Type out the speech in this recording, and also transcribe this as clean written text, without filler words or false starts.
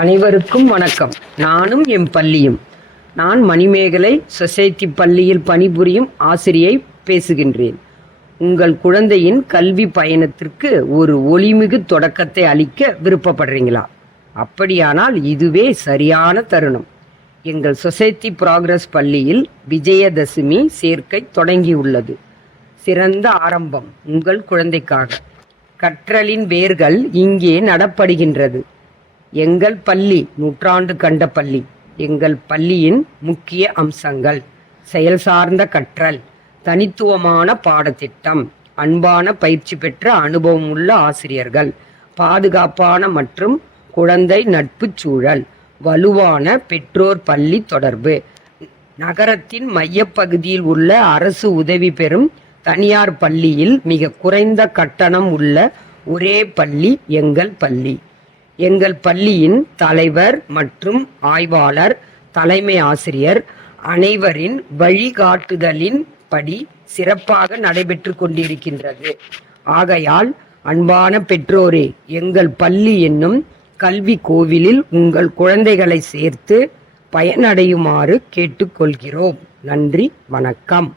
அனைவருக்கும் வணக்கம். நானும் என் பள்ளியும். நான் மணிமேகலை சொசைட்டி பள்ளியில் பணிபுரியும் ஆசிரியை பேசுகின்றேன். உங்கள் குழந்தையின் கல்வி பயணத்திற்கு ஒரு ஒளிமிகு தொடக்கத்தை அளிக்க விருப்பப்படுறீங்களா? அப்படியானால் இதுவே சரியான தருணம். எங்கள் சொசைட்டி ப்ராக்ரஸ் பள்ளியில் விஜயதசமி சேர்க்கை தொடங்கியுள்ளது. சிறந்த ஆரம்பம் உங்கள் குழந்தைக்காக. கற்றலின் வேர்கள் இங்கே நடப்படுகின்றது. எங்கள் பள்ளி நூற்றாண்டு கண்ட பள்ளி. எங்கள் பள்ளியின் முக்கிய அம்சங்கள்: செயல் சார்ந்த கற்றல், தனித்துவமான பாடத்திட்டம், அன்பான பயிற்சி பெற்ற அனுபவம் உள்ள ஆசிரியர்கள், பாதுகாப்பான மற்றும் குழந்தை நட்பு சூழல், வலுவான பெற்றோர் பள்ளி தொடர்பு. நகரத்தின் மையப்பகுதியில் உள்ள அரசு உதவி பெறும் தனியார் பள்ளியில் மிக குறைந்த கட்டணம் உள்ள ஒரே பள்ளி எங்கள் பள்ளி. எங்கள் பள்ளியின் தலைவர் மற்றும் ஆய்வாளர், தலைமை ஆசிரியர் அனைவரின் வழிகாட்டுதலின் படி சிறப்பாக நடைபெற்று கொண்டிருக்கின்றது. ஆகையால் அன்பான பெற்றோரே, எங்கள் பள்ளி என்னும் கல்வி கோவிலில் உங்கள் குழந்தைகளை சேர்த்து பயனடையுமாறு கேட்டுக்கொள்கிறோம். நன்றி, வணக்கம்.